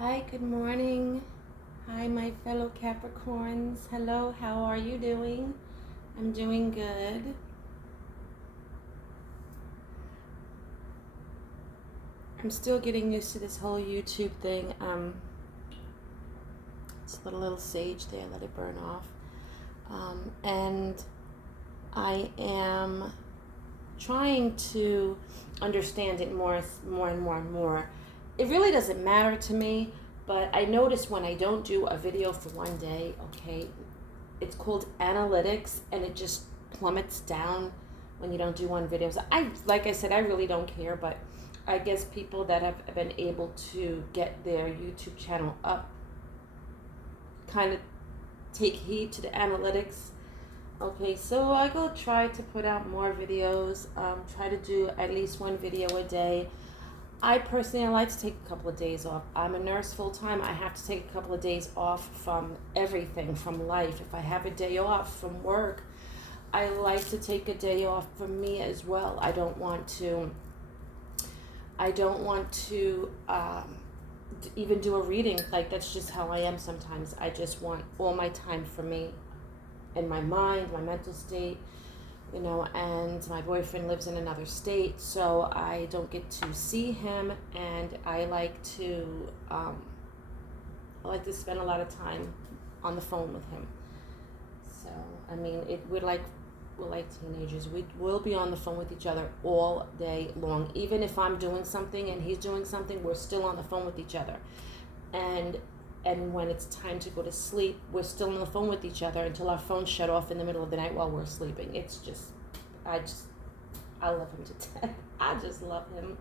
Hi, good morning. Hi, my fellow Capricorns. Hello, how are you doing? I'm doing good. I'm still getting used to this whole YouTube thing. Just let a little sage there, let it burn off. And I am trying to understand it more and more. It really doesn't matter to me, but I notice when I don't do a video for one day, okay, it's called analytics, and it just plummets down when you don't do one video. So like I said, I really don't care, but I guess people that have been able to get their YouTube channel up kind of take heed to the analytics. Okay, so I will try to put out more videos, try to do at least one video a day. I personally like to take a couple of days off. I'm a nurse full time. I have to take a couple of days off from everything, from life. If I have a day off from work, I like to take a day off for me as well. I don't want to even do a reading. Like, that's just how I am sometimes. I just want all my time for me and my mind, my mental state, and my boyfriend lives in another state, so I don't get to see him, and I like to spend a lot of time on the phone with him. So, I mean, we're like teenagers. We'll be on the phone with each other all day long. Even if I'm doing something and he's doing something, we're still on the phone with each other. And when it's time to go to sleep, we're still on the phone with each other until our phones shut off in the middle of the night while we're sleeping. It's just, I love him to death. I just love him.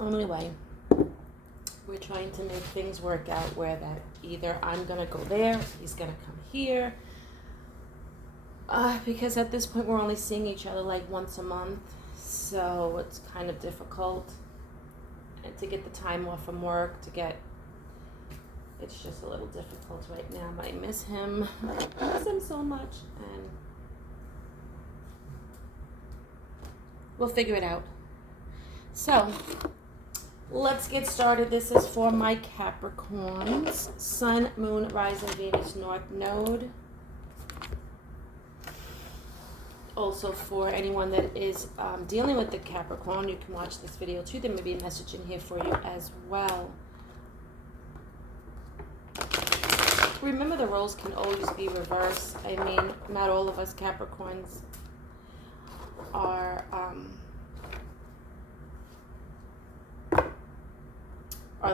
Anyway, we're trying to make things work out where that either I'm going to go there, he's going to come here. Because at this point we're only seeing each other like once a month, so it's kind of difficult. And to get the time off from work, it's just a little difficult right now, but I miss him. I miss him so much, and we'll figure it out. So, let's get started. This is for my Capricorns. Sun, Moon, Rising, Venus, North Node. Also, for anyone that is dealing with the Capricorn, you can watch this video too. There may be a message in here for you as well. Remember, the roles can always be reversed. I mean, not all of us Capricorns are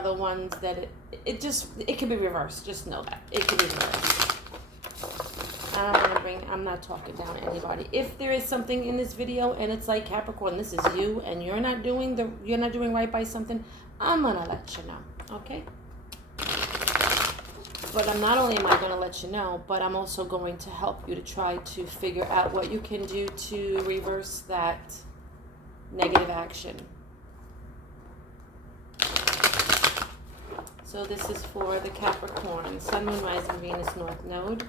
the ones that it can be reversed. Just know that it can be reversed. I'm not talking down to anybody. If there is something in this video and it's like, Capricorn, this is you, and you're not doing right by something, I'm gonna let you know, okay? But not only am I gonna let you know, but I'm also going to help you to try to figure out what you can do to reverse that negative action. So this is for the Capricorn, Sun, Moon, Rising, Venus, North Node,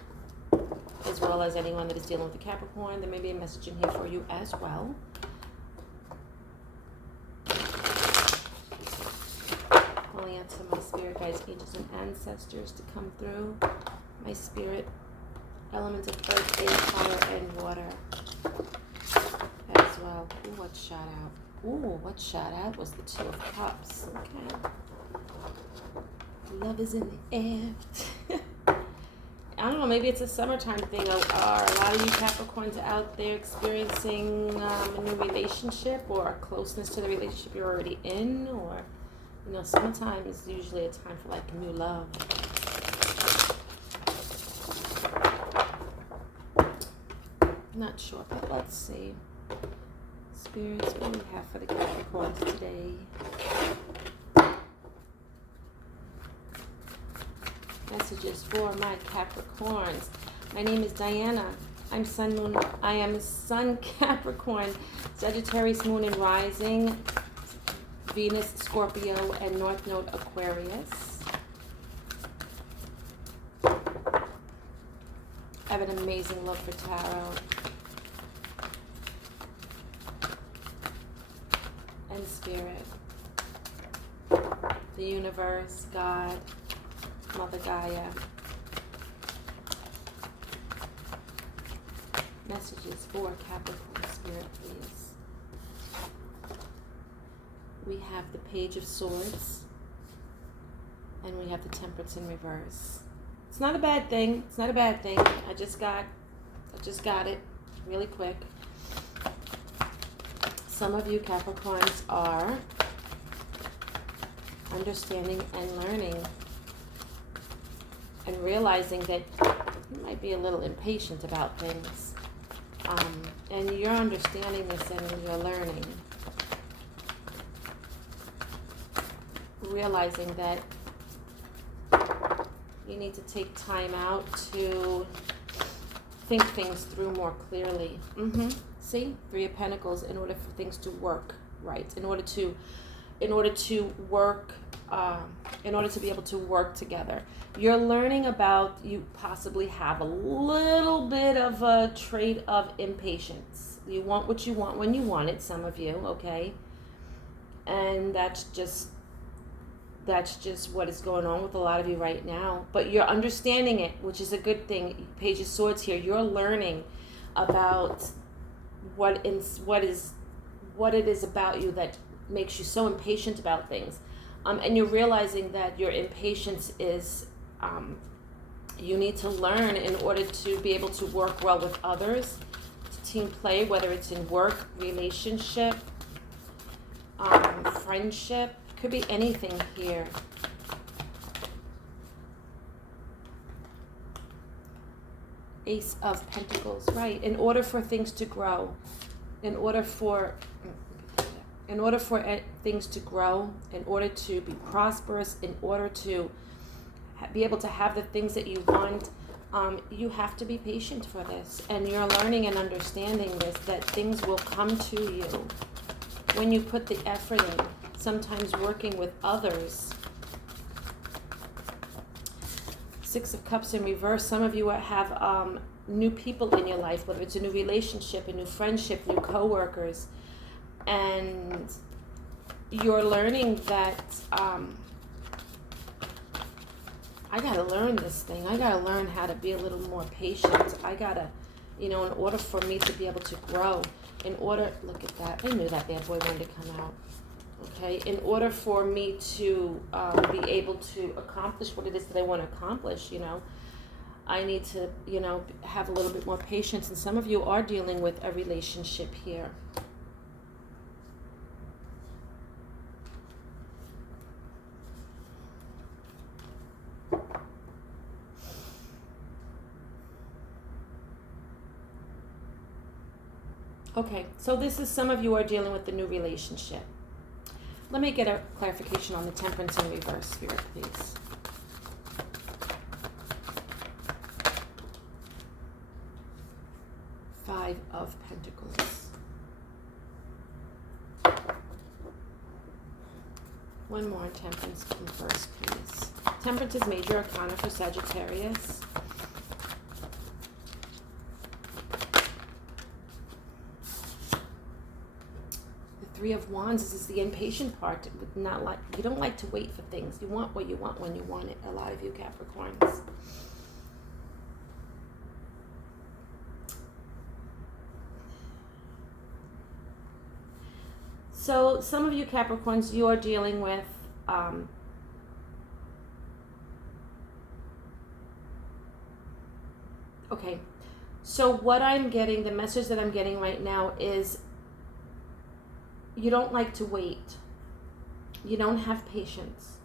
as well as anyone that is dealing with the Capricorn. There may be a message in here for you as well. Calling out to my spirit guides, angels, and ancestors to come through. My spirit, elements of earth, air, fire, and water as well. Ooh, what shot out? Ooh, what shot out was the Two of Cups. Okay. Love is in the air. I don't know, maybe it's a summertime thing. Are a lot of you Capricorns out there experiencing a new relationship or a closeness to the relationship you're already in? Or, summertime is usually a time for like new love. Not sure, but let's see. Spirits, what do we have for the Capricorns today? Messages for my Capricorns. My name is Diana. I am Sun Capricorn, Sagittarius, Moon, and Rising, Venus, Scorpio, and North Node, Aquarius. I have an amazing love for tarot. And Spirit, the universe, God, Mother Gaia. Messages for Capricorn Spirit, please. We have the Page of Swords, and we have the Temperance in reverse. It's not a bad thing. It's not a bad thing. I just got it really quick. Some of you Capricorns are understanding and learning and realizing that you might be a little impatient about things. And you're understanding this and you're learning. Realizing that you need to take time out to think things through more clearly. See, Three of Pentacles, in order for things to work right, in order to be able to work together. You're learning about, you possibly have a little bit of a trait of impatience. You want what you want when you want it, some of you, okay? And that's just what is going on with a lot of you right now. But you're understanding it, which is a good thing. Page of Swords here. You're learning about what it is about you that makes you so impatient about things. And you're realizing that your impatience is, you need to learn in order to be able to work well with others, to team play, whether it's in work, relationship, friendship. Could be anything here. Ace of Pentacles, right? In order for things to grow, in order for things to grow, in order to be prosperous, in order to be able to have the things that you want, you have to be patient for this. And you're learning and understanding this, that things will come to you when you put the effort in. Sometimes working with others. Six of Cups in reverse. Some of you have new people in your life, whether it's a new relationship, a new friendship, new co-workers. And you're learning that I got to learn this thing. I got to learn how to be a little more patient. I got to, in order for me to be able to grow, look at that. I knew that bad boy wanted to come out. Okay, in order for me to be able to accomplish what it is that I want to accomplish, I need to, have a little bit more patience. And some of you are dealing with a relationship here. Okay, so this is, some of you are dealing with the new relationship. Let me get a clarification on the Temperance in reverse, Spirit, please. Five of Pentacles. One more on Temperance in reverse, please. Temperance is major arcana for Sagittarius. Three of Wands, this is the impatient part. You don't like to wait for things. You want what you want when you want it. A lot of you Capricorns. So some of you Capricorns, you're dealing with okay. So what I'm getting, the message that I'm getting right now is, you don't like to wait. You don't have patience.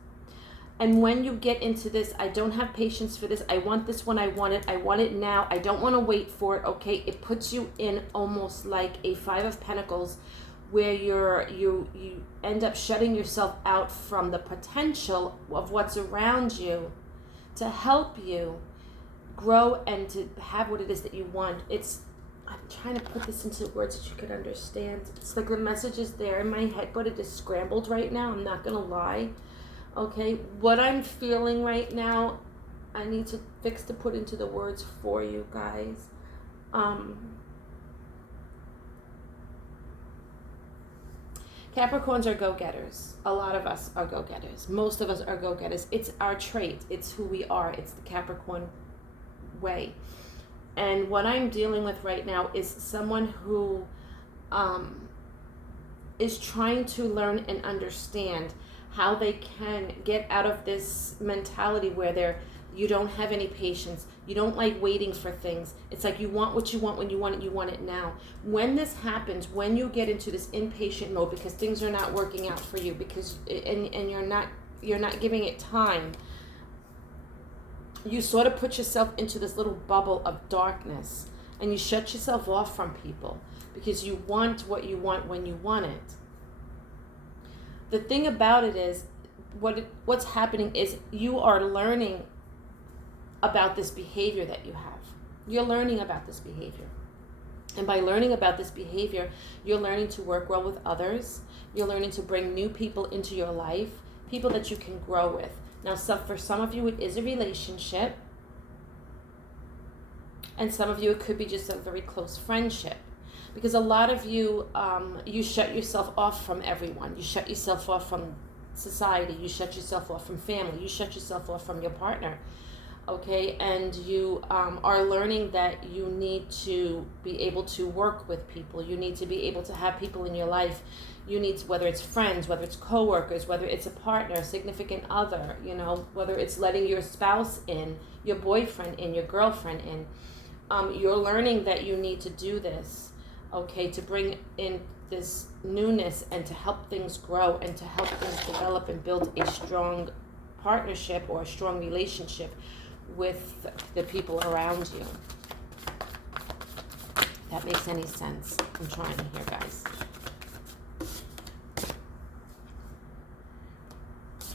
And when you get into this, I don't have patience for this. I want this when I want it. I want it now. I don't want to wait for it. Okay, it puts you in almost like a Five of Pentacles, where you end up shutting yourself out from the potential of what's around you to help you grow and to have what it is that you want. I'm trying to put this into words that you could understand. It's like the message is there in my head, but it is scrambled right now. I'm not going to lie. Okay, what I'm feeling right now, I need to fix to put into the words for you guys. Capricorns are go-getters. A lot of us are go-getters. Most of us are go-getters. It's our trait. It's who we are. It's the Capricorn way. And what I'm dealing with right now is someone who is trying to learn and understand how they can get out of this mentality where you don't have any patience. You don't like waiting for things. It's like you want what you want when you want it now. When this happens, when you get into this impatient mode because things are not working out for you, because and you're not giving it time, you sort of put yourself into this little bubble of darkness and you shut yourself off from people because you want what you want when you want it. The thing about it is, what's happening is you are learning about this behavior that you have. You're learning about this behavior. And by learning about this behavior, you're learning to work well with others. You're learning to bring new people into your life, people that you can grow with. Now, for some of you, it is a relationship. And some of you, it could be just a very close friendship. Because a lot of you, you shut yourself off from everyone. You shut yourself off from society. You shut yourself off from family. You shut yourself off from your partner. Okay, and you are learning that you need to be able to work with people. You need to be able to have people in your life. You need to, whether it's friends, whether it's coworkers, whether it's a partner, a significant other, whether it's letting your spouse in, your boyfriend in, your girlfriend in. You're learning that you need to do this, okay, to bring in this newness and to help things grow and to help things develop and build a strong partnership or a strong relationship with the people around you. If that makes any sense. I'm trying here, guys.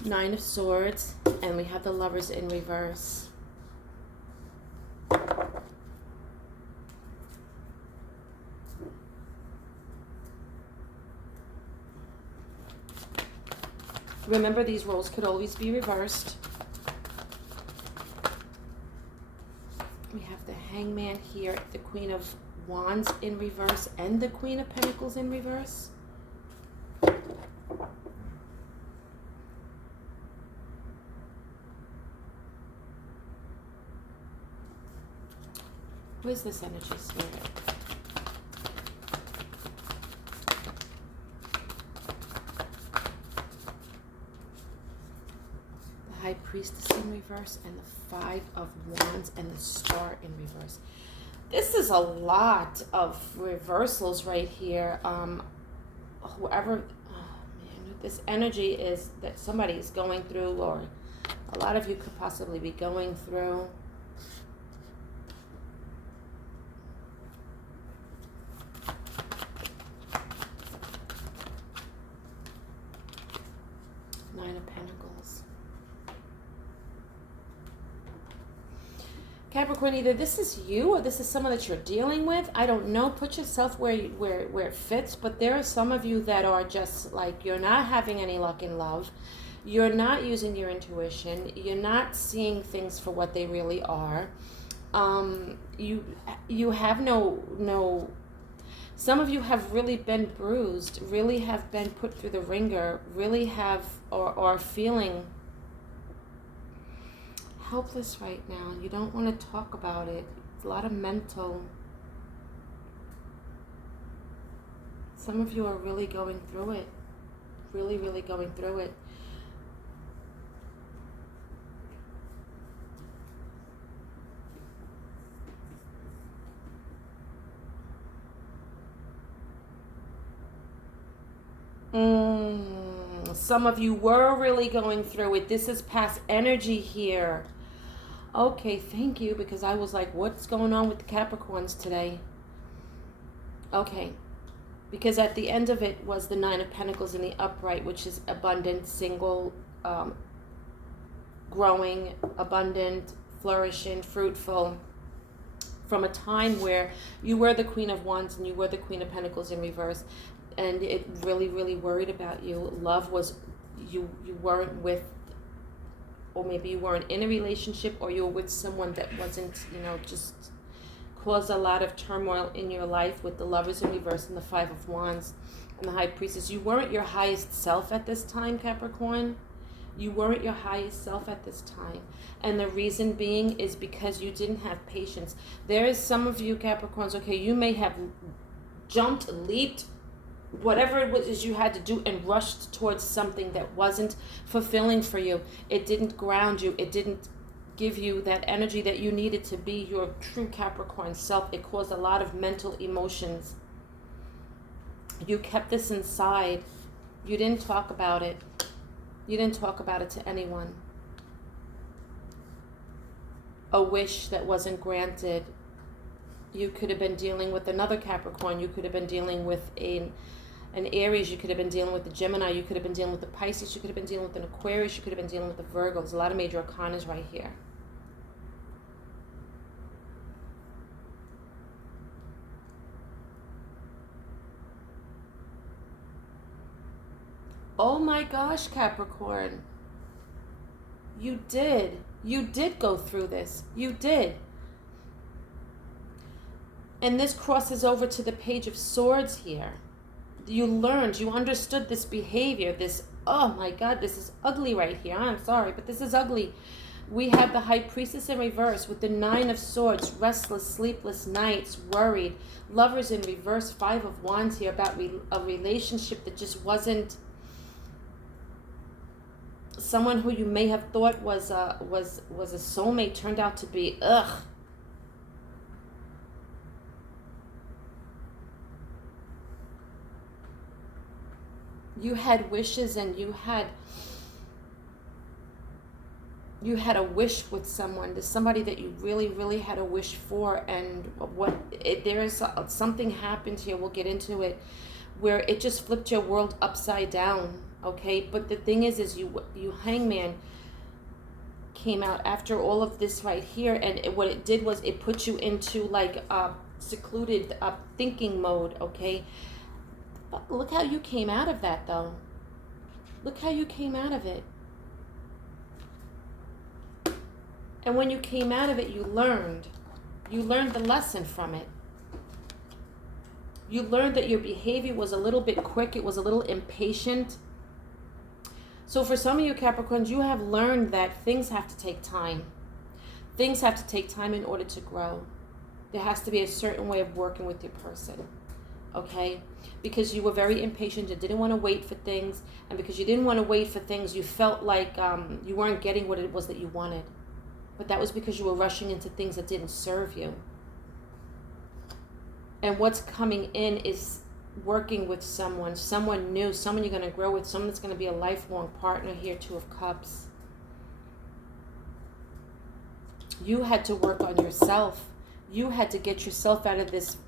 Nine of Swords, and we have the Lovers in reverse. Remember, these roles could always be reversed. We have the Hangman here, the Queen of Wands in reverse, and the Queen of Pentacles in reverse. Where's this energy, Spirit? High Priestess in reverse and the Five of Wands and the Star in reverse. This is a lot of reversals right here. Whoever, this energy is that somebody is going through, or a lot of you could possibly be going through. Nine of Pentacles. Capricorn, either this is you or this is someone that you're dealing with. I don't know. Put yourself where it fits. But there are some of you that are just like, you're not having any luck in love. You're not using your intuition. You're not seeing things for what they really are. You have no. Some of you have really been bruised, really have been put through the ringer, really have or are feeling helpless right now. You don't want to talk about it. It's a lot of mental. Some of you are really going through it. Really, really going through it. Some of you were really going through it. This is past energy here. Okay, thank you, because I was like, what's going on with the Capricorns today? Okay, because at the end of it was the Nine of Pentacles in the upright, which is abundant, single, growing, abundant, flourishing, fruitful, from a time where you were the Queen of Wands and you were the Queen of Pentacles in reverse, and it really, really worried about you. Love was, you weren't with, or maybe you weren't in a relationship, or you were with someone that wasn't, just caused a lot of turmoil in your life with the Lovers in reverse and the Five of Wands. and the High Priestess. You weren't your highest self at this time, Capricorn. You weren't your highest self at this time. And the reason being is because you didn't have patience. There is some of you Capricorns, okay, you may have jumped, leaped, whatever it was you had to do, and rushed towards something that wasn't fulfilling for you. It didn't ground you. It didn't give you that energy that you needed to be your true Capricorn self. It caused a lot of mental emotions. You kept this inside. You didn't talk about it. You didn't talk about it to anyone. A wish that wasn't granted. You could have been dealing with another Capricorn. You could have been dealing with an Aries. You could have been dealing with the Gemini. You could have been dealing with the Pisces. You could have been dealing with an Aquarius. You could have been dealing with the Virgo. There's a lot of major arcanas right here. Oh my gosh, Capricorn. You did. You did go through this. You did. And this crosses over to the Page of Swords here. You learned, you understood this behavior, this, oh my God, this is ugly right here. I'm sorry, but this is ugly. We have the High Priestess in reverse with the Nine of Swords, restless, sleepless nights, worried. Lovers in reverse, Five of Wands here, about a relationship that just wasn't someone who you may have thought was a soulmate, turned out to be, ugh. You had wishes, and you had a wish with someone. There's somebody that you really, really had a wish for, and there is something happened here. We'll get into it, where it just flipped your world upside down. Okay, but the thing is you Hangman came out after all of this right here, and what it did was it put you into like a secluded thinking mode. Okay. Look how you came out of that, though. Look how you came out of it. And when you came out of it, you learned. You learned the lesson from it. You learned that your behavior was a little bit quick. It was a little impatient. So for some of you Capricorns, you have learned that things have to take time. Things have to take time in order to grow. There has to be a certain way of working with your person. Okay? Because you were very impatient, you didn't want to wait for things, and because you didn't want to wait for things, you felt like you weren't getting what it was that you wanted. But that was because you were rushing into things that didn't serve you. And what's coming in is working with someone new, someone you're going to grow with, someone that's going to be a lifelong partner here, Two of Cups. You had to work on yourself. You had to get yourself out of this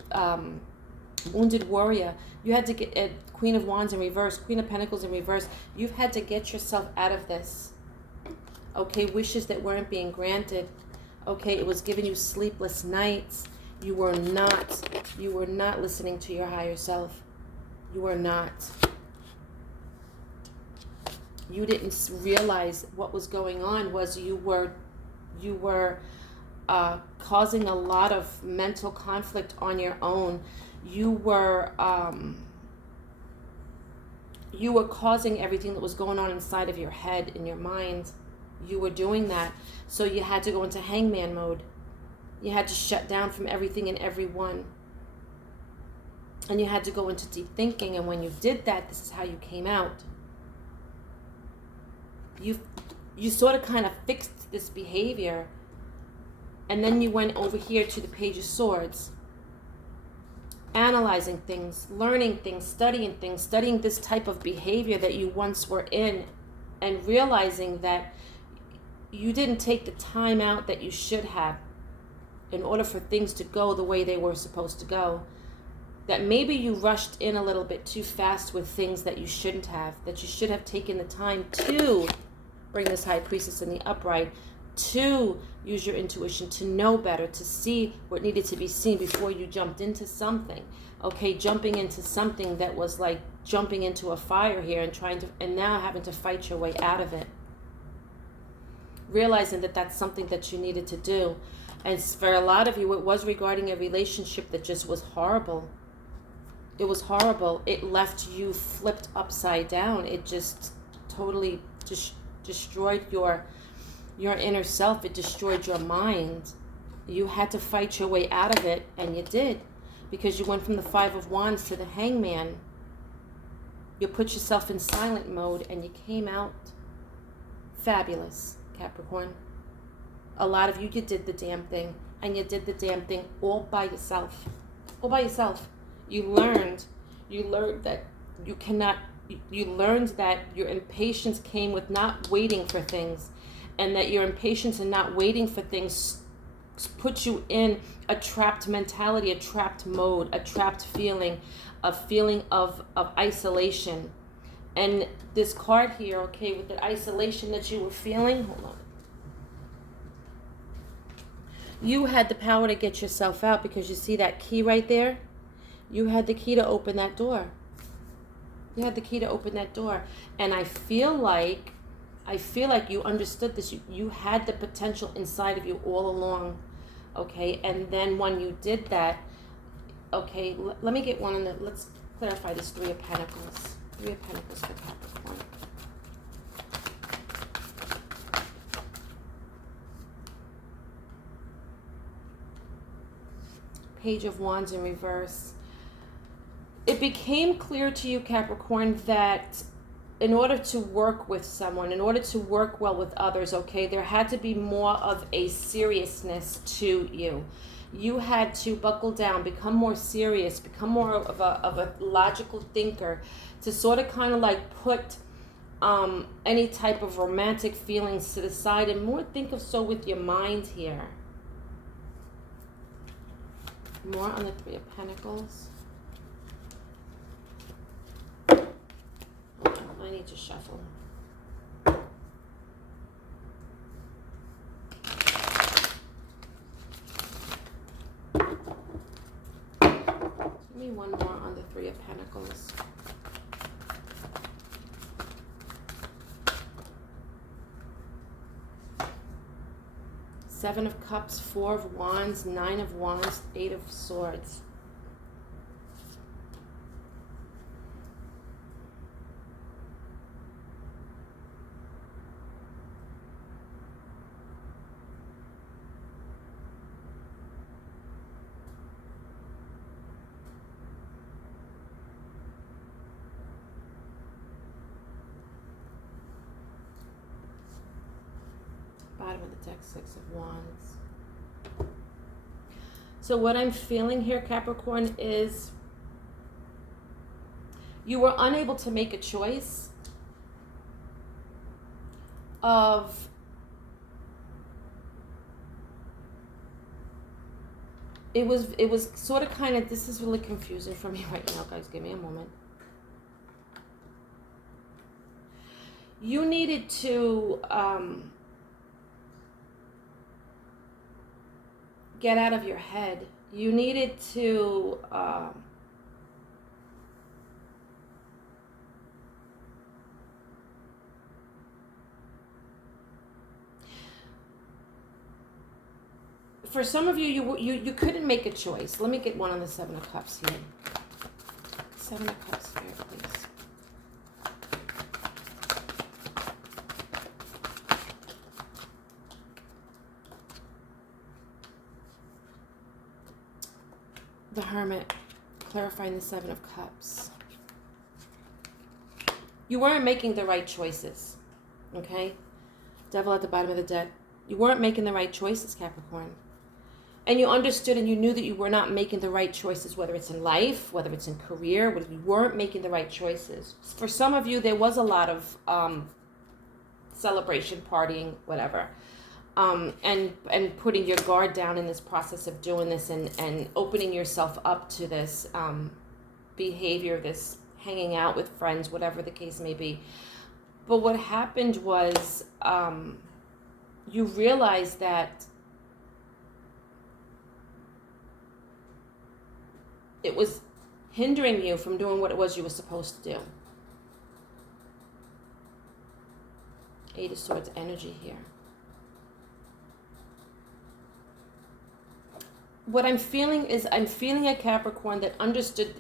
wounded warrior. You had to get Queen of Wands in reverse, Queen of Pentacles in reverse. You've had to get yourself out of this. Okay, wishes that weren't being granted. Okay, it was giving you sleepless nights. You were not listening to your higher self. You were not. You didn't realize what was going on was you were causing a lot of mental conflict on your own. You were causing everything that was going on inside of your head, in your mind. You were doing that. So you had to go into Hangman mode. You had to shut down from everything and everyone. And you had to go into deep thinking. And when you did that, this is how you came out. You sort of kind of fixed this behavior. And then you went over here to the Page of Swords. Analyzing things, learning things, studying this type of behavior that you once were in, and realizing that you didn't take the time out that you should have in order for things to go the way they were supposed to go. That maybe you rushed in a little bit too fast with things that you shouldn't have, that you should have taken the time to bring this High Priestess in the upright, to use your intuition, to know better, to see what needed to be seen before you jumped into something. Okay, jumping into something that was like jumping into a fire here and now having to fight your way out of it. Realizing that that's something that you needed to do. And for a lot of you, it was regarding a relationship that just was horrible. It was horrible. It left you flipped upside down. It just totally destroyed your inner self. It destroyed your mind. You had to fight your way out of it, and you did, because you went from the Five of Wands to the Hangman. You put yourself in silent mode, and you came out fabulous, Capricorn. A lot of you did the damn thing, and you did the damn thing all by yourself. All by yourself. You learned that you learned that your impatience came with not waiting for things, and that your impatience and not waiting for things put you in a trapped mentality, a trapped mode, a trapped feeling, a feeling of isolation. And this card here, okay, with the isolation that you were feeling, hold on. You had the power to get yourself out, because you see that key right there? You had the key to open that door. You had the key to open that door. And I feel like you understood this. You had the potential inside of you all along. Okay, and then when you did that, okay, let me get one on the, let's clarify this Three of Pentacles. Three of Pentacles for Capricorn. Page of Wands in reverse. It became clear to you, Capricorn, that in order to work with someone, in order to work well with others, okay, there had to be more of a seriousness to you. You had to buckle down, become more serious, become more of a logical thinker, to sort of kind of like put any type of romantic feelings to the side, and more think of so with your mind here. More on the Three of Pentacles. I need to shuffle. Give me one more on the Three of Pentacles. Seven of Cups, Four of Wands, Nine of Wands, Eight of Swords. Bottom of the deck, Six of Wands. So what I'm feeling here, Capricorn, is you were unable to make a choice of it was sort of kind of, this is really confusing for me right now, guys. Give me a moment. You needed to get out of your head. You needed to for some of you, you couldn't make a choice. Let me get one on the Seven of Cups here. Seven of Cups here, please. The Hermit, clarifying the Seven of Cups. You weren't making the right choices, okay? Devil at the bottom of the deck. You weren't making the right choices, Capricorn. And you understood and you knew that you were not making the right choices, whether it's in life, whether it's in career, whether you weren't making the right choices. For some of you, there was a lot of celebration, partying, whatever. And putting your guard down in this process of doing this, and opening yourself up to this behavior, this hanging out with friends, whatever the case may be. But what happened was you realized that it was hindering you from doing what it was you were supposed to do. Eight of Swords energy here. What I'm feeling is, I'm feeling a Capricorn that understood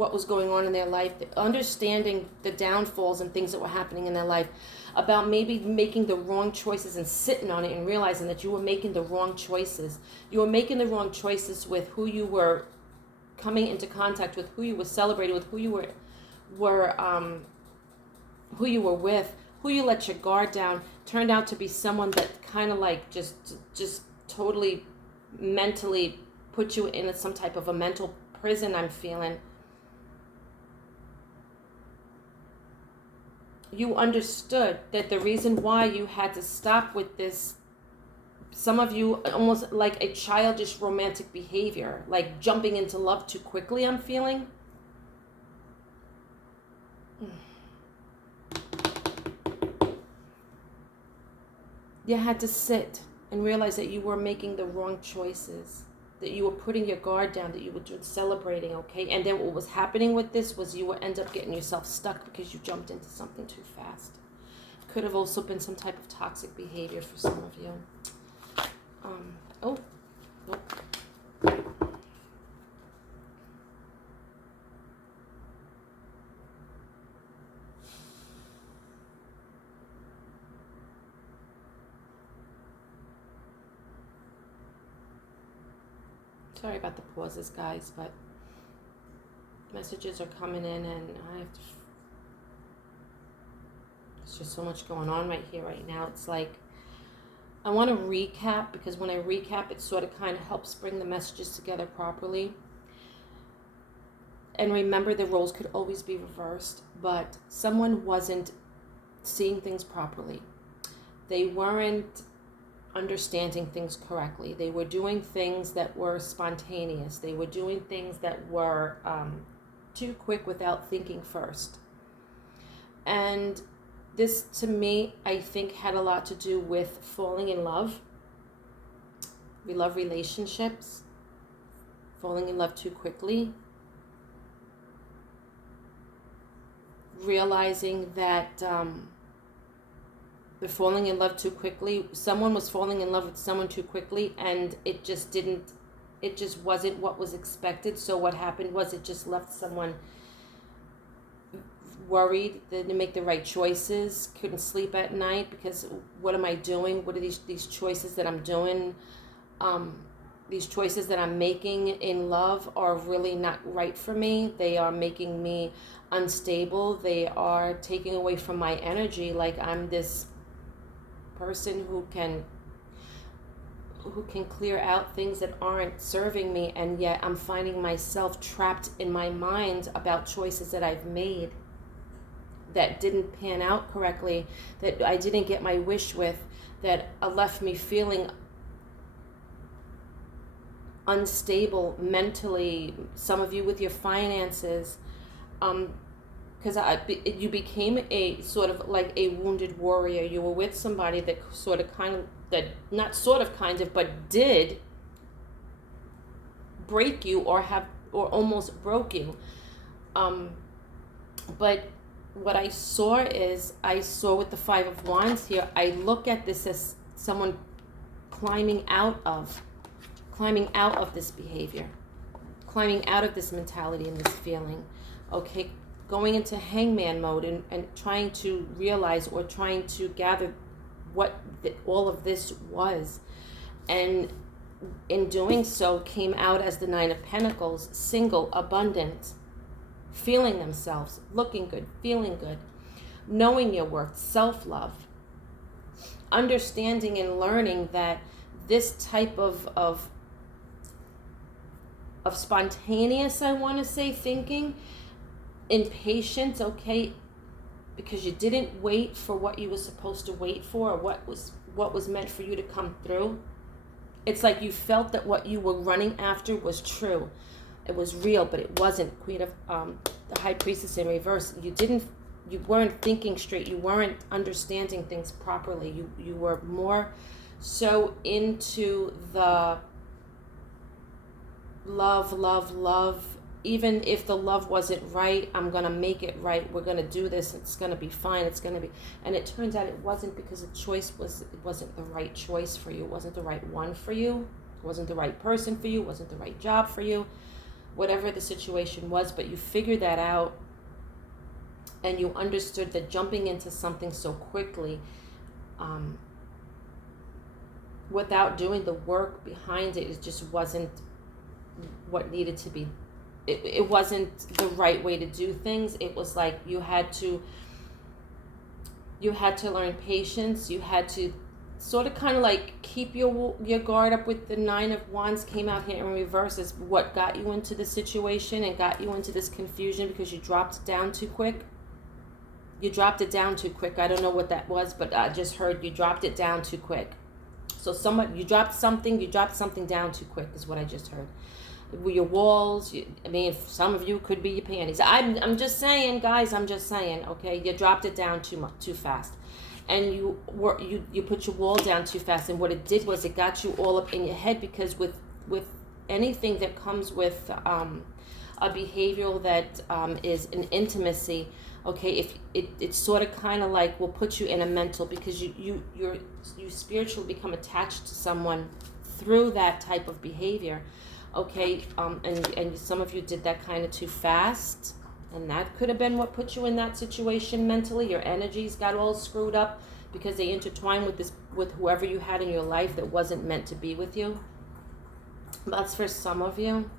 what was going on in their life, understanding the downfalls and things that were happening in their life, about maybe making the wrong choices and sitting on it and realizing that you were making the wrong choices. You were making the wrong choices with who you were coming into contact with, who you were celebrating with, who you were with, who you let your guard down, turned out to be someone that kind of like just totally mentally put you in some type of a mental prison, I'm feeling. You understood that the reason why you had to stop with this, some of you almost like a childish romantic behavior, like jumping into love too quickly, I'm feeling. You had to sit and realize that you were making the wrong choices, that you were putting your guard down, that you were celebrating, okay? And then what was happening with this was you would end up getting yourself stuck because you jumped into something too fast. Could have also been some type of toxic behavior for some of you. Oh, nope. Sorry about the pauses, guys, but messages are coming in and I have to... There's just so much going on right here, right now. It's like, I want to recap, because when I recap, it sort of kind of helps bring the messages together properly. And remember, the roles could always be reversed, but someone wasn't seeing things properly. They weren't understanding things correctly. They were doing things that were spontaneous. They were doing things that were too quick without thinking first. And this, to me, I think had a lot to do with falling in love. We love relationships. Falling in love too quickly. Realizing that they're falling in love too quickly. Someone was falling in love with someone too quickly, and it just wasn't what was expected. So what happened was it just left someone worried. They didn't make the right choices, couldn't sleep at night because what am I doing? What are these choices that I'm doing? These choices that I'm making in love are really not right for me. They are making me unstable. They are taking away from my energy. Like I'm this person who can clear out things that aren't serving me, and yet I'm finding myself trapped in my mind about choices that I've made that didn't pan out correctly, that I didn't get my wish with, that left me feeling unstable mentally. Some of you with your finances, because you became a sort of like a wounded warrior. You were with somebody that sort of kind of, that not sort of kind of, but did break you or almost broke you. But what I saw with the Five of Wands here, I look at this as someone climbing out of this behavior, climbing out of this mentality and this feeling, okay, going into hangman mode and trying to realize or trying to gather what all of this was. And in doing so came out as the Nine of Pentacles, single, abundant, feeling themselves, looking good, feeling good, knowing your worth, self-love, understanding and learning that this type of spontaneous, I want to say, thinking, impatience, okay, because you didn't wait for what you were supposed to wait for, or what was meant for you to come through. It's like you felt that what you were running after was true. It was real, but it wasn't. Queen of the High Priestess in reverse. You weren't thinking straight. You weren't understanding things properly. You were more so into the love. Even if the love wasn't right, I'm going to make it right. We're going to do this. It's going to be fine. It's going to be. And it turns out it wasn't, because it wasn't the right choice for you. It wasn't the right one for you. It wasn't the right person for you. It wasn't the right job for you. whatever the situation was, but you figured that out, and you understood that jumping into something so quickly, without doing the work behind it, it just wasn't what needed to be. It wasn't the right way to do things. It was like you had to learn patience. You had to sort of kind of like keep your guard up. With the Nine of Wands came out here in reverse is what got you into the situation and got you into this confusion, because you dropped it down too quick. You dropped it down too quick. I don't know what that was, but I just heard you dropped it down too quick. So you dropped something down too quick is what I just heard. Your walls, some of you could be your panties. I'm just saying, guys, okay? You dropped it down too fast. And you put your wall down too fast, and what it did was it got you all up in your head, because with anything that comes with a behavioral that is an intimacy, okay, if it's sort of kind of like will put you in a mental, because you spiritually become attached to someone through that type of behavior, okay, and some of you did that kind of too fast, and that could have been what put you in that situation mentally. Your energies got all screwed up because they intertwined with whoever you had in your life that wasn't meant to be with you. That's for some of you.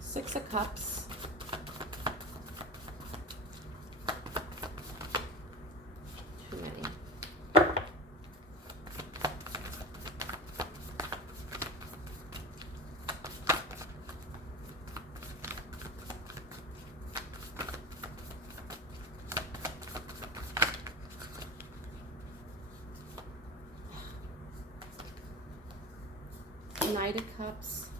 Six of Cups. Too many. Knight of Cups,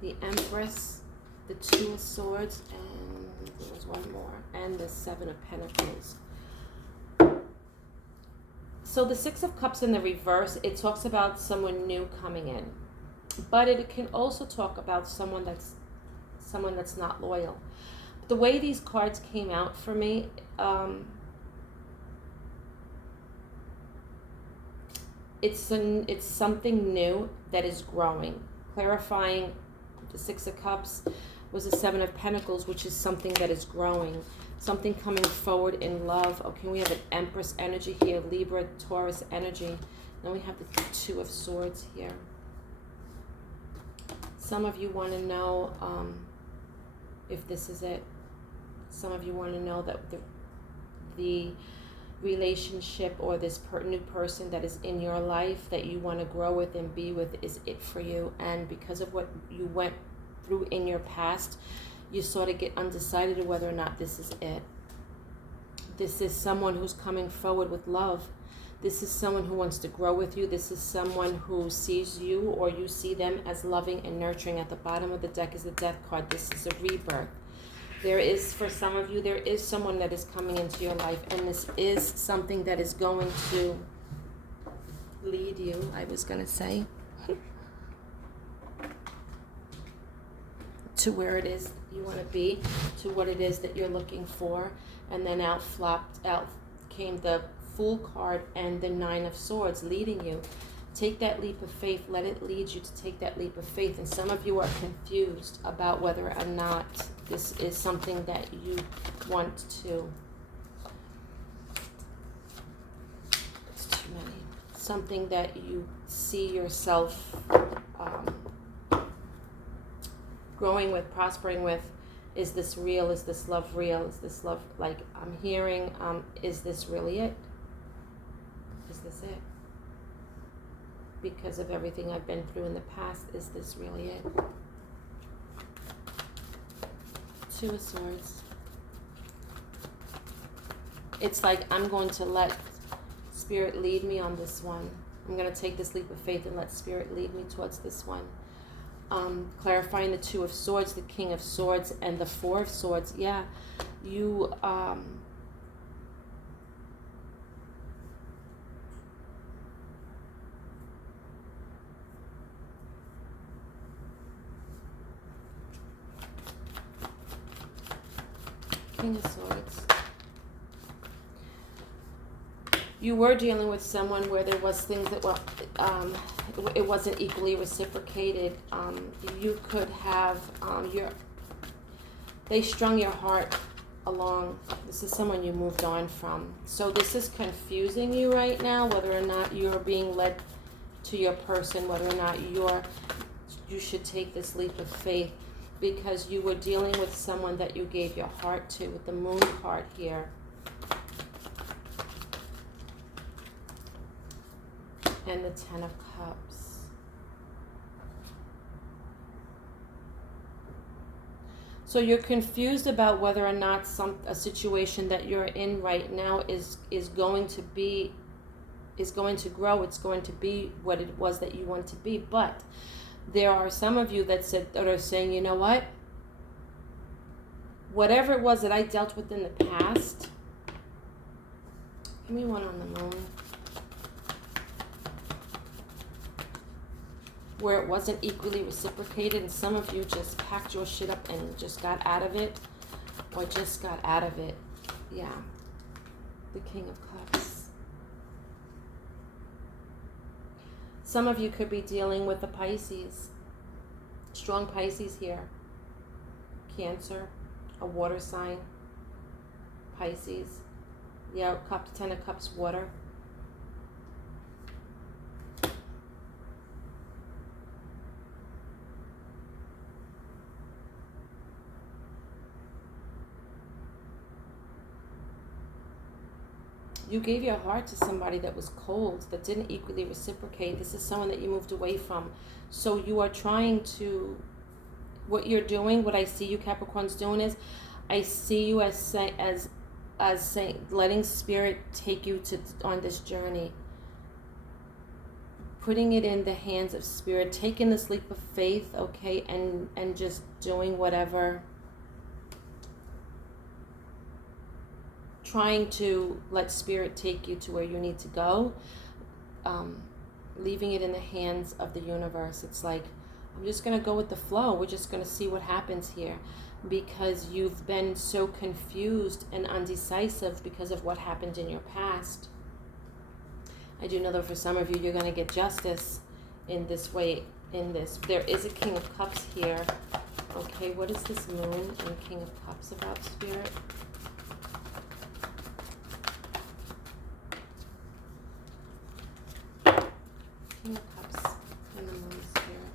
the Empress, the Two of Swords, and there was one more, and the Seven of Pentacles. So the Six of Cups in the reverse, it talks about someone new coming in, but it can also talk about someone that's not loyal. The way these cards came out for me, it's something new that is growing. Clarifying, the Six of Cups was the Seven of Pentacles, which is something that is growing, something coming forward in love. Okay, we have an Empress energy here, Libra, Taurus energy. Then we have the Two of Swords here. Some of you want to know if this is it. Some of you want to know that the relationship or this new person that is in your life that you want to grow with and be with is it for you. And because of what you went through in your past, you sort of get undecided of whether or not this is it. This is someone who's coming forward with love. This is someone who wants to grow with you. This is someone who sees you or you see them as loving and nurturing. At the bottom of the deck is the Death card. This is a rebirth. There is, for some of you, there is someone that is coming into your life, and this is something that is going to lead you, I was going to say, to where it is you want to be, to what it is that you're looking for. And then out came the Fool card and the Nine of Swords leading you. Take that leap of faith. Let it lead you to take that leap of faith. And some of you are confused about whether or not this is something that you want to. It's too many. Something that you see yourself growing with, prospering with. Is this real? Is this love real? Is this love, like I'm hearing, is this really it? Is this it? Because of everything I've been through in the past, is this really it? Two of Swords. It's like I'm going to let Spirit lead me on this one. I'm going to take this leap of faith and let Spirit lead me towards this one. Clarifying the Two of Swords, the King of Swords, and the Four of Swords. Yeah, you King of Swords. you were dealing with someone where there was things that were, it wasn't equally reciprocated. You could have, they strung your heart along. This is someone you moved on from. So this is confusing you right now, whether or not you're being led to your person, whether or not you should take this leap of faith, because you were dealing with someone that you gave your heart to, with the moon card here. And the Ten of Cups. So you're confused about whether or not a situation that you're in right now is going to grow. It's going to be what it was that you want to be. But there are some of you that are saying, you know what? Whatever it was that I dealt with in the past. Give me one on the moon. Where it wasn't equally reciprocated, and some of you just packed your shit up and just got out of it, or just got out of it. Yeah. The King of Cups. Some of you could be dealing with a Pisces. Strong Pisces here. Cancer, a water sign. Pisces. Yeah, Ten of Cups, water. You gave your heart to somebody that was cold, that didn't equally reciprocate. This is someone that you moved away from. So you are trying to, what you're doing, what I see you Capricorns doing is, I see you as saying, letting Spirit take you on this journey. Putting it in the hands of Spirit, taking this leap of faith, okay, and just doing whatever. Trying to let Spirit take you to where you need to go, leaving it in the hands of the universe. It's like, I'm just going to go with the flow. We're just going to see what happens here, because you've been so confused and undecisive because of what happened in your past. I do know that for some of you, you're going to get justice in this way. There is a King of Cups here. Okay, what is this moon and King of Cups about, Spirit? King of Cups and the Moon, Spirit.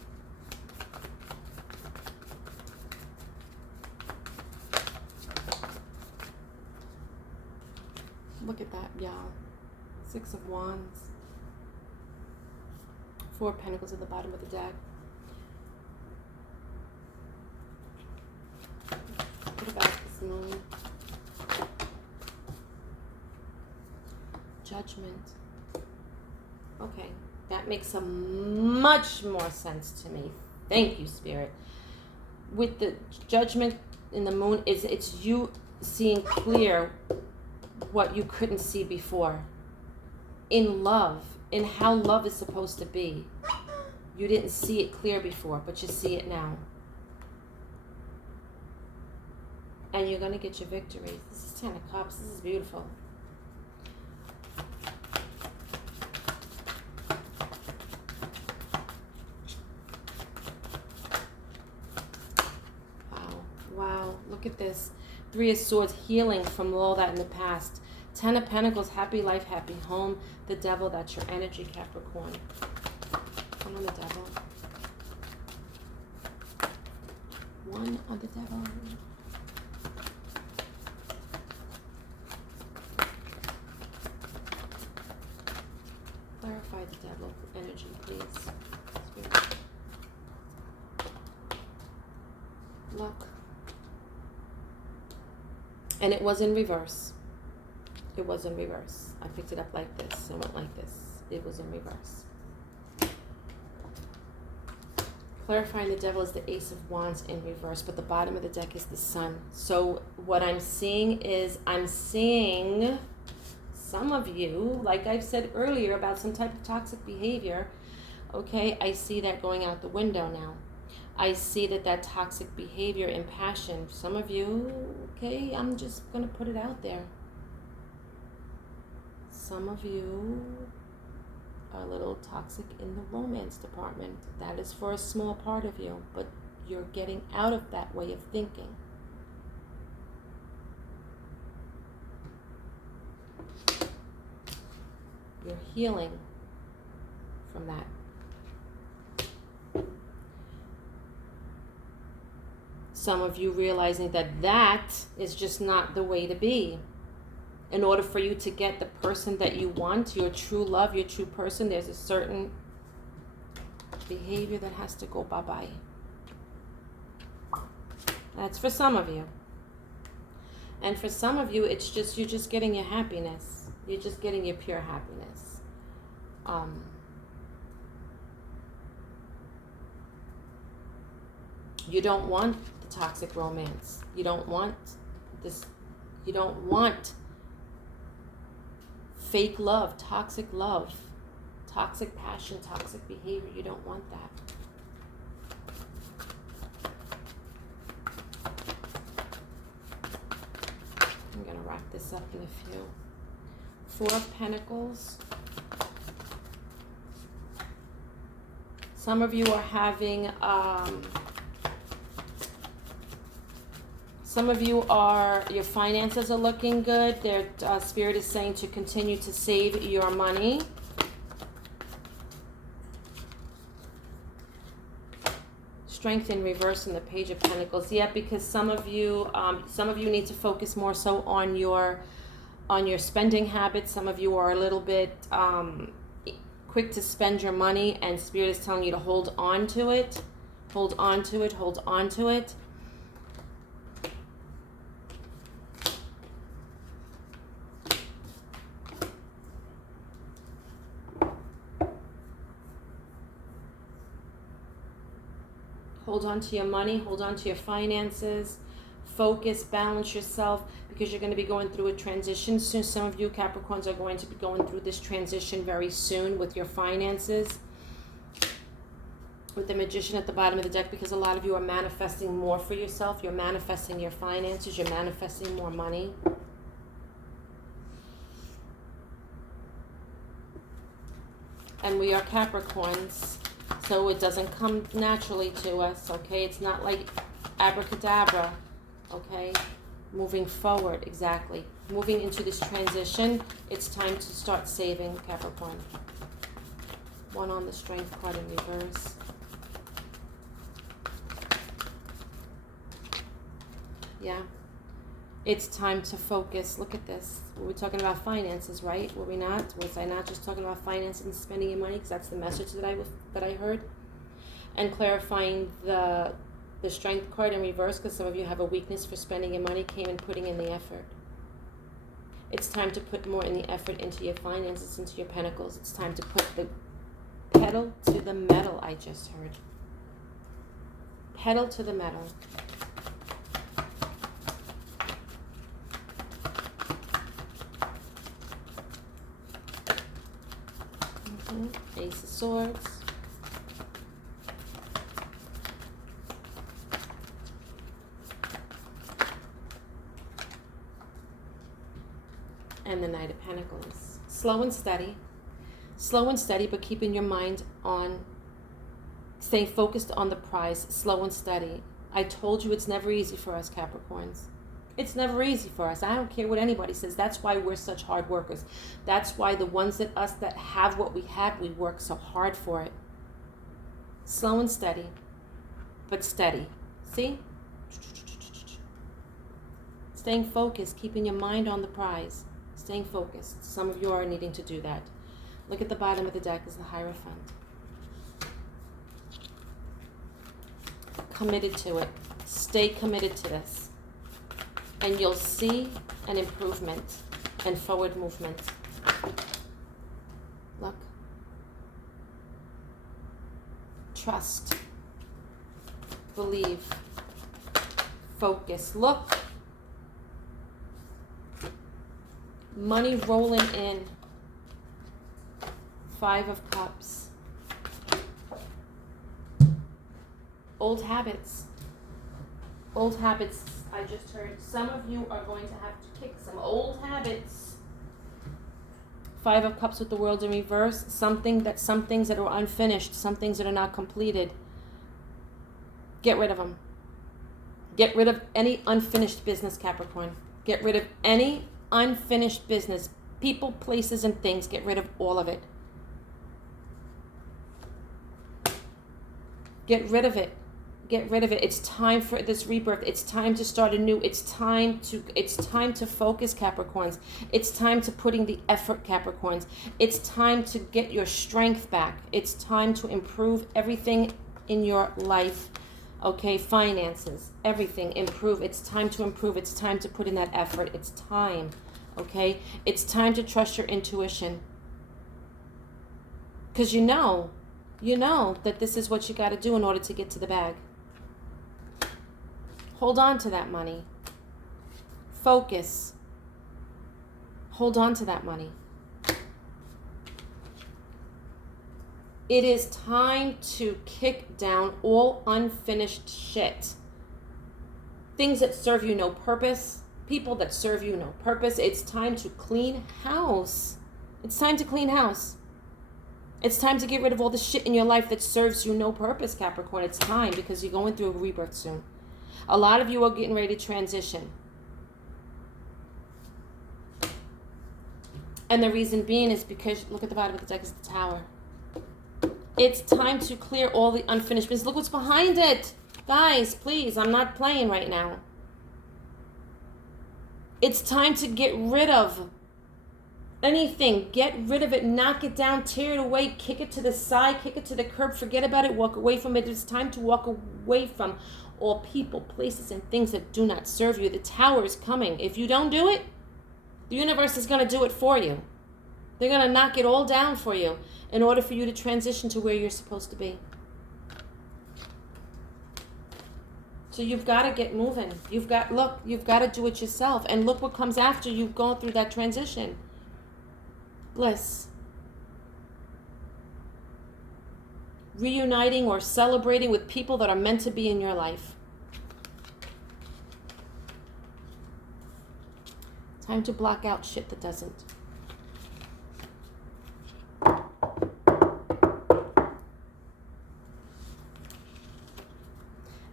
Look at that, y'all. Six of Wands. Four of Pentacles at the bottom of the deck. What about this moon? Judgment. Okay. That makes a much more sense to me. Thank you, Spirit. With the Judgment in the moon, it's you seeing clear what you couldn't see before. In love, in how love is supposed to be. You didn't see it clear before, but you see it now. And you're going to get your victory. This is Ten of Cups. This is beautiful. Wow, look at this. Three of Swords, healing from all that in the past. Ten of Pentacles, happy life, happy home. The Devil, that's your energy, Capricorn. One on the Devil. One on the Devil. Clarify the Devil energy, please. Spirit. Look. And it was in reverse. It was in reverse. I picked it up like this and went like this. It was in reverse. Clarifying the Devil is the Ace of Wands in reverse, but the bottom of the deck is the Sun. So what I'm seeing is, I'm seeing some of you, like I've said earlier about some type of toxic behavior, okay, I see that going out the window now. I see that toxic behavior and passion, some of you, okay, I'm just going to put it out there. some of you are a little toxic in the romance department. That is for a small part of you, but you're getting out of that way of thinking. You're healing from that. Some of you realizing that that is just not the way to be. In order for you to get the person that you want, your true love, your true person, there's a certain behavior that has to go bye-bye. That's for some of you. And for some of you, it's just, you're just getting your happiness. You're just getting your pure happiness. You don't want the toxic romance. You don't want this. You don't want fake love, toxic passion, toxic behavior. You don't want that. I'm going to wrap this up in a few. 4 of Pentacles. Some of you are having, your finances are looking good. Their spirit is saying to continue to save your money. Strength in reverse in the Page of Pentacles. Yeah, because some of you need to focus more so on your spending habits. Some of you are a little bit quick to spend your money, and Spirit is telling you to hold on to it. Hold on to it. Hold on to it. Hold on to your money, hold on to your finances, focus, balance yourself, because you're going to be going through a transition soon. Some of you Capricorns are going to be going through this transition very soon with your finances. With the Magician at the bottom of the deck, because a lot of you are manifesting more for yourself. You're manifesting your finances, you're manifesting more money. And we are Capricorns. So it doesn't come naturally to us, okay? It's not like abracadabra, okay? Moving forward, exactly. Moving into this transition, it's time to start saving, Capricorn. 1 on the Strength card in reverse. Yeah. It's time to focus. Look at this. We were talking about finances, right? Were we not? Was I not just talking about finances and spending your money? Because that's the message that I heard. And clarifying the Strength card in reverse, because some of you have a weakness for spending your money, came and putting in the effort. It's time to put more in the effort into your finances, into your pentacles. It's time to put the pedal to the metal, I just heard. Pedal to the metal. Ace of Swords. And the Knight of Pentacles. Slow and steady. Slow and steady, but keeping your mind on, staying focused on the prize. Slow and steady. I told you it's never easy for us Capricorns. It's never easy for us. I don't care what anybody says. That's why we're such hard workers. That's why the ones that have what we have, we work so hard for it. Slow and steady, but steady. See? Staying focused, keeping your mind on the prize. Staying focused. Some of you are needing to do that. Look at the bottom of the deck is the Hierophant. Committed to it. Stay committed to this. And you'll see an improvement and forward movement. Look. Trust. Believe. Focus. Look. Money rolling in. 5 of Cups. Old habits. Old habits. I just heard some of you are going to have to kick some old habits. Five of Cups with the World in reverse. Some things that are unfinished, some things that are not completed. Get rid of them. Get rid of any unfinished business, Capricorn. Get rid of any unfinished business. People, places, and things. Get rid of all of it. Get rid of it. Get rid of it. It's time for this rebirth. It's time to start anew. It's time to focus, Capricorns. It's time to put in the effort, Capricorns. It's time to get your strength back. It's time to improve everything in your life. Okay, finances, everything, improve. It's time to improve. It's time to put in that effort. It's time, okay? It's time to trust your intuition. Because you know that this is what you got to do in order to get to the bag. Hold on to that money. Focus. Hold on to that money. It is time to kick down all unfinished shit. Things that serve you no purpose. People that serve you no purpose. It's time to clean house. It's time to clean house. It's time to get rid of all the shit in your life that serves you no purpose, Capricorn. It's time, because you're going through a rebirth soon. A lot of you are getting ready to transition. And the reason being is because, look at the bottom of the deck, is the Tower. It's time to clear all the unfinished business. Look what's behind it. Guys, please, I'm not playing right now. It's time to get rid of anything. Get rid of it. Knock it down. Tear it away. Kick it to the side. Kick it to the curb. Forget about it. Walk away from it. It's time to walk away from all people, places, and things that do not serve you. The Tower is coming. If you don't do it, the universe is going to do it for you. They're going to knock it all down for you in order for you to transition to where you're supposed to be. So you've got to get moving. You've got to do it yourself. And look what comes after you've gone through that transition. Bliss. Reuniting or celebrating with people that are meant to be in your life. Time to block out shit that doesn't.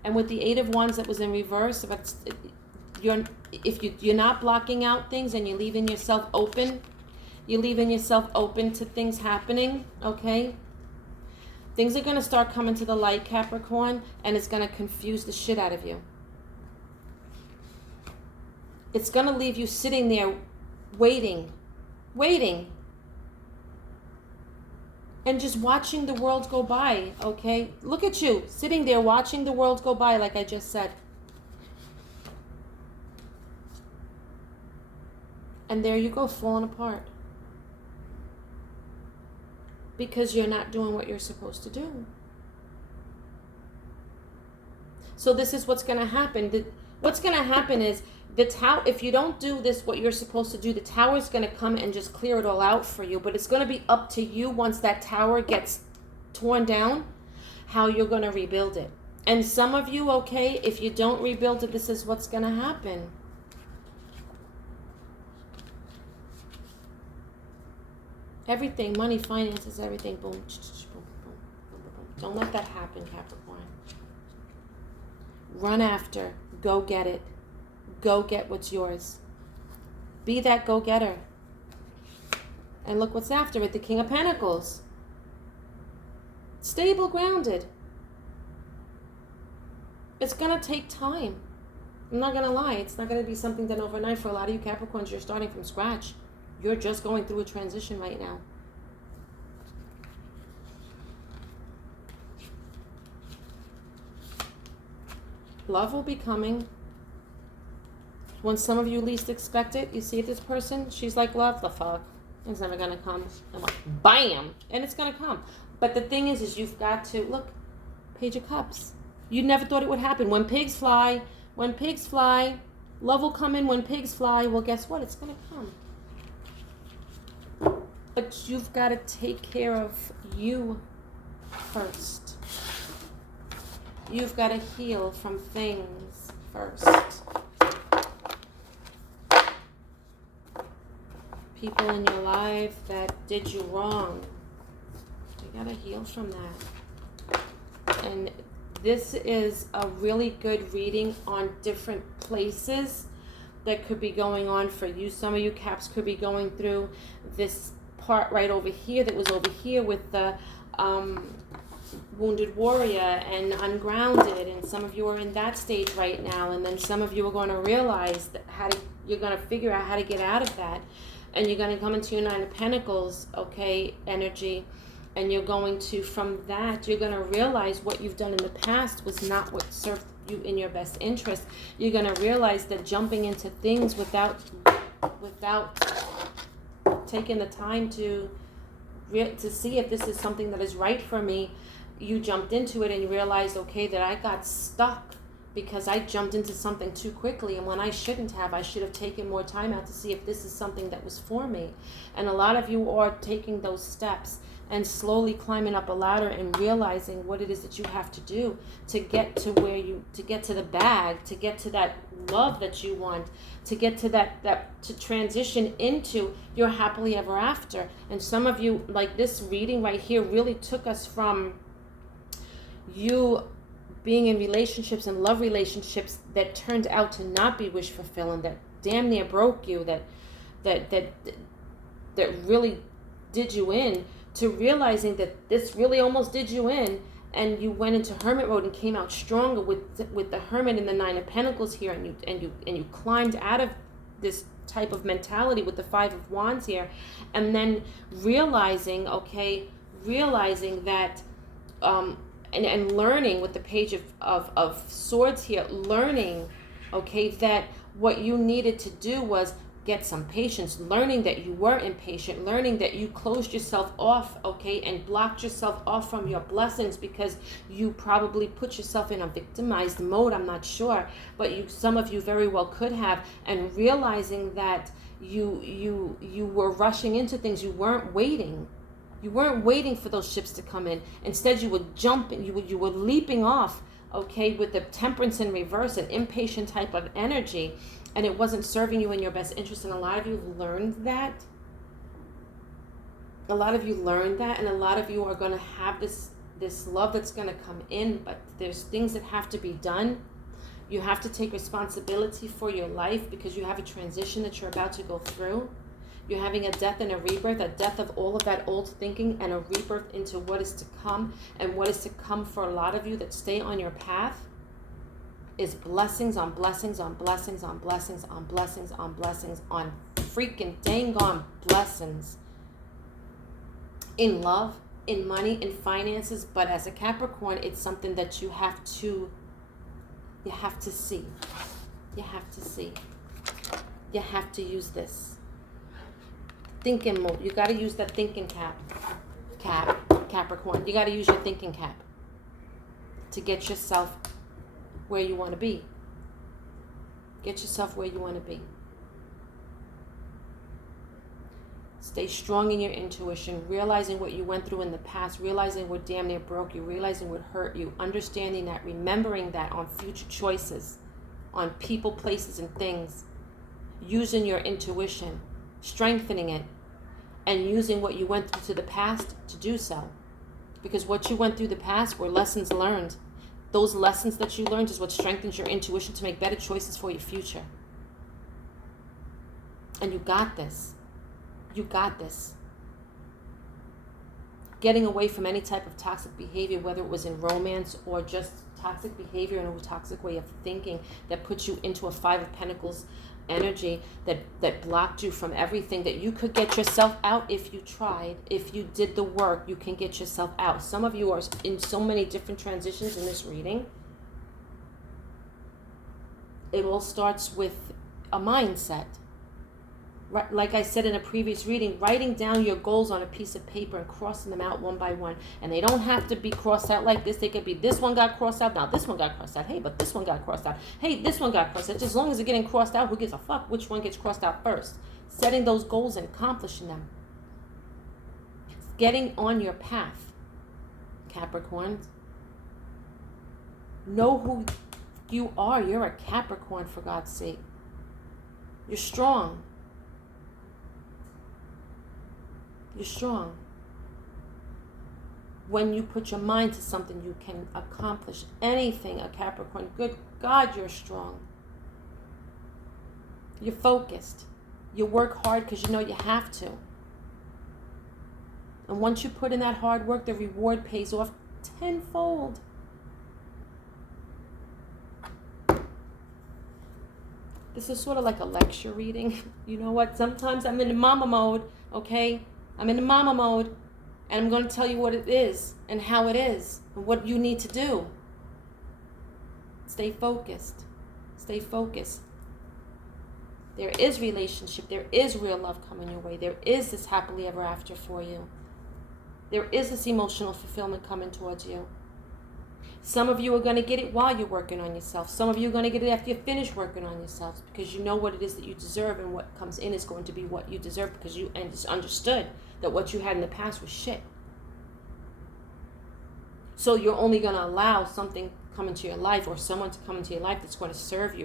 And with the Eight of Wands that was in reverse, if you're not blocking out things and you're leaving yourself open, to things happening, okay? Things are going to start coming to the light, Capricorn, and it's going to confuse the shit out of you. It's going to leave you sitting there waiting, and just watching the world go by, okay? Look at you, sitting there watching the world go by, like I just said. And there you go, falling apart. Because you're not doing what you're supposed to do. So this is what's going to happen. What's going to happen is the Tower, if you don't do this, what you're supposed to do, the Tower's going to come and just clear it all out for you. But it's going to be up to you once that Tower gets torn down, how you're going to rebuild it. And some of you, okay, if you don't rebuild it, this is what's going to happen. Everything, money, finances, everything, boom, boom, boom, boom, boom. Don't let that happen, Capricorn. Run after, go get it. Go get what's yours. Be that go-getter. And look what's after it, the King of Pentacles. Stable, grounded. It's going to take time. I'm not going to lie. It's not going to be something done overnight. For a lot of you Capricorns, you're starting from scratch. You're just going through a transition right now. Love will be coming. When some of you least expect it, you see this person, she's like, love the fuck. It's never going to come. I'm like, bam! And it's going to come. But the thing is you've got to, look, Page of Cups. You never thought it would happen. When pigs fly, love will come in when pigs fly. Well, guess what? It's going to come. But you've got to take care of you first. You've got to heal from things first. people in your life that did you wrong. You gotta heal from that. And this is a really good reading on different places that could be going on for you. Some of you Caps could be going through this part right over here that was over here with the wounded warrior and ungrounded, and some of you are in that stage right now, and then some of you are going to realize that you're going to figure out how to get out of that, and you're going to come into your Nine of Pentacles, okay, energy, and you're going to, from that, you're going to realize what you've done in the past was not what served you in your best interest. You're going to realize that jumping into things without taking the time to see if this is something that is right for me, you jumped into it and you realized, okay, that I got stuck because I jumped into something too quickly, and when I shouldn't have, I should have taken more time out to see if this is something that was for me. And a lot of you are taking those steps and slowly climbing up a ladder and realizing what it is that you have to do to get to to get to the bag, to get to that love that you want, to get to to transition into your happily ever after. And some of you, like this reading right here, really took us from you being in relationships and love relationships that turned out to not be wish fulfilling, that damn near broke you, that really did you in, to realizing that this really almost did you in, and you went into hermit mode and came out stronger with the hermit and the Nine of Pentacles here, and you climbed out of this type of mentality with the Five of Wands here, and then realizing that and learning with the Page of Swords here, learning, okay, that what you needed to do was get some patience, learning that you were impatient, learning that you closed yourself off, okay, and blocked yourself off from your blessings because you probably put yourself in a victimized mode, I'm not sure, but some of you very well could have, and realizing that you were rushing into things. You weren't waiting. You weren't waiting for those ships to come in. Instead, you were jumping, you were leaping off, okay, with the Temperance in reverse, an impatient type of energy, and it wasn't serving you in your best interest. And a lot of you learned that. A lot of you learned that, and a lot of you are going to have this love that's going to come in, but there's things that have to be done. You have to take responsibility for your life because you have a transition that you're about to go through. You're having a death and a rebirth, a death of all of that old thinking and a rebirth into what is to come. And what is to come for a lot of you that stay on your path is blessings on blessings on blessings on blessings on blessings on blessings on freaking dang on blessings. In love, in money, in finances. But as a Capricorn, it's something that you have to see. You have to see. You have to use this. Thinking mode. You got to use that thinking Capricorn. You got to use your thinking cap to get yourself where you want to be. Get yourself where you want to be. Stay strong in your intuition, realizing what you went through in the past, realizing what damn near broke you, realizing what hurt you, understanding that, remembering that on future choices, on people, places, and things, using your intuition, strengthening it, and using what you went through to the past to do so. Because what you went through the past were lessons learned. Those lessons that you learned is what strengthens your intuition to make better choices for your future. And you got this. You got this. Getting away from any type of toxic behavior, whether it was in romance or just toxic behavior and a toxic way of thinking that puts you into a Five of Pentacles energy that blocked you from everything that you could get yourself out if you tried. If you did the work, you can get yourself out. Some of you are in so many different transitions in this reading. It all starts with a mindset. Like I said in a previous reading, writing down your goals on a piece of paper and crossing them out one by one. And they don't have to be crossed out like this. They could be, this one got crossed out, now this one got crossed out. Hey, but this one got crossed out. Hey, this one got crossed out. Just as long as they're getting crossed out, who gives a fuck which one gets crossed out first? Setting those goals and accomplishing them. Getting on your path, Capricorn. Know who you are. You're a Capricorn, for God's sake. You're strong. You're strong. When you put your mind to something, you can accomplish anything, a Capricorn. Good God, you're strong. You're focused. You work hard because you know you have to. And once you put in that hard work, the reward pays off tenfold. This is sort of like a lecture reading. You know what? Sometimes I'm in the mama mode, okay? I'm in the mama mode, and I'm going to tell you what it is and how it is and what you need to do. Stay focused. Stay focused. There is relationship. There is real love coming your way. There is this happily ever after for you. There is this emotional fulfillment coming towards you. Some of you are going to get it while you're working on yourself. Some of you are going to get it after you finish working on yourselves, because you know what it is that you deserve, and what comes in is going to be what you deserve, because you understood that what you had in the past was shit. So you're only going to allow something to come into your life, or someone to come into your life that's going to serve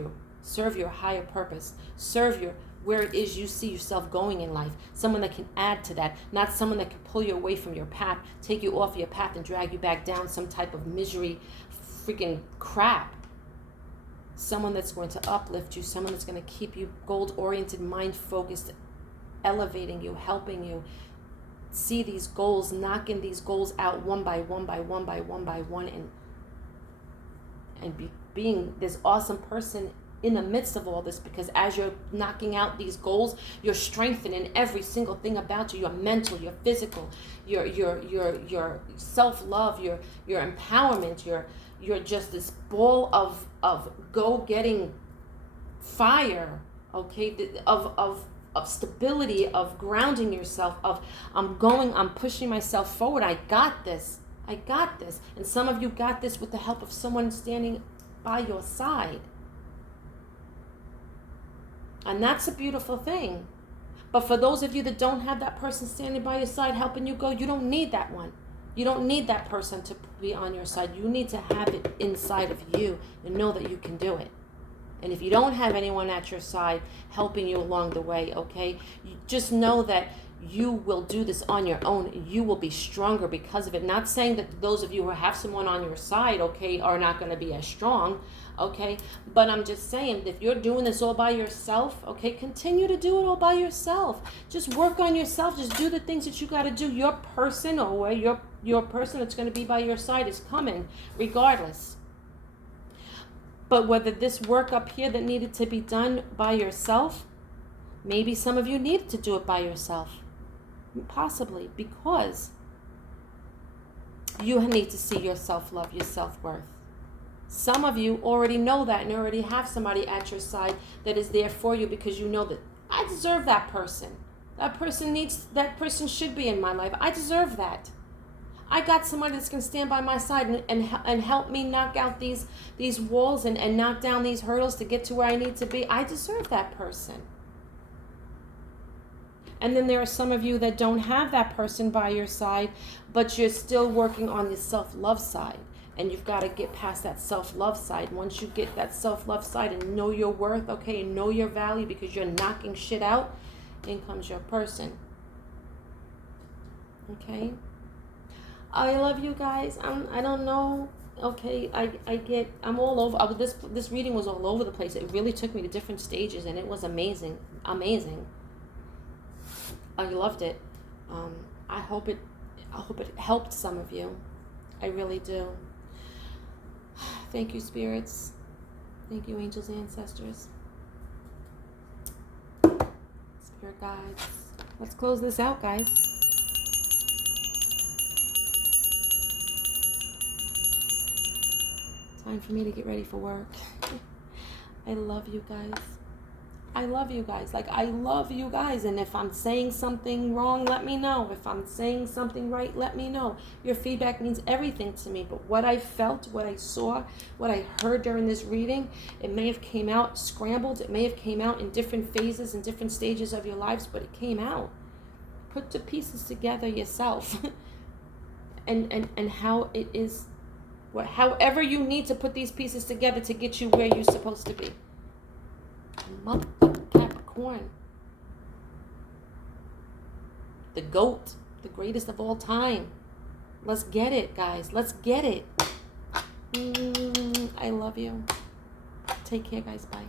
your higher purpose, serve your where it is you see yourself going in life. Someone that can add to that, not someone that can pull you away from your path, take you off your path and drag you back down some type of misery, freaking crap. Someone that's going to uplift you, someone that's going to keep you goal-oriented, mind-focused, elevating you, helping you see these goals, knocking these goals out one by one by one by one by one, and being this awesome person in the midst of all this, because as you're knocking out these goals, you're strengthening every single thing about you, your mental, your physical, your self-love, your empowerment, you're just this ball of go-getting fire, okay, of stability, of grounding yourself, of I'm pushing myself forward, I got this. And some of you got this with the help of someone standing by your side. And that's a beautiful thing. But for those of you that don't have that person standing by your side helping you go, you don't need that one. You don't need that person to be on your side. You need to have it inside of you and know that you can do it. And if you don't have anyone at your side helping you along the way, okay, you just know that you will do this on your own. You will be stronger because of it. Not saying that those of you who have someone on your side, okay, are not going to be as strong, okay, but I'm just saying, if you're doing this all by yourself, okay, continue to do it all by yourself. Just work on yourself. Just do the things that you got to do. Your person, or your person that's going to be by your side is coming regardless. But whether this work up here that needed to be done by yourself, maybe some of you needed to do it by yourself. Possibly because you need to see your self-love, your self-worth. Some of you already know that and already have somebody at your side that is there for you, because you know that I deserve that person. That person should be in my life. I deserve that. I got somebody that's going to stand by my side and help me knock out these walls and knock down these hurdles to get to where I need to be. I deserve that person. And then there are some of you that don't have that person by your side, but you're still working on the self-love side. And you've got to get past that self-love side. Once you get that self-love side and know your worth, okay, and know your value, because you're knocking shit out, in comes your person. Okay? I love you guys. I don't know. Okay, I'm all over. This reading was all over the place. It really took me to different stages, and it was amazing. I loved it. I hope it helped some of you. I really do. Thank you, spirits. Thank you, angels, ancestors, spirit guides. Let's close this out, guys. Time for me to get ready for work. I love you guys. I love you guys. Like, I love you guys. And if I'm saying something wrong, let me know. If I'm saying something right, let me know. Your feedback means everything to me. But what I felt, what I saw, what I heard during this reading, it may have came out scrambled. It may have came out in different phases and different stages of your lives, but it came out. Put the pieces together yourself. and how it is, however you need to put these pieces together to get you where you're supposed to be. Motherfucking Capricorn. The GOAT. the greatest of all time. Let's get it, guys. Let's get it. I love you. Take care, guys. Bye.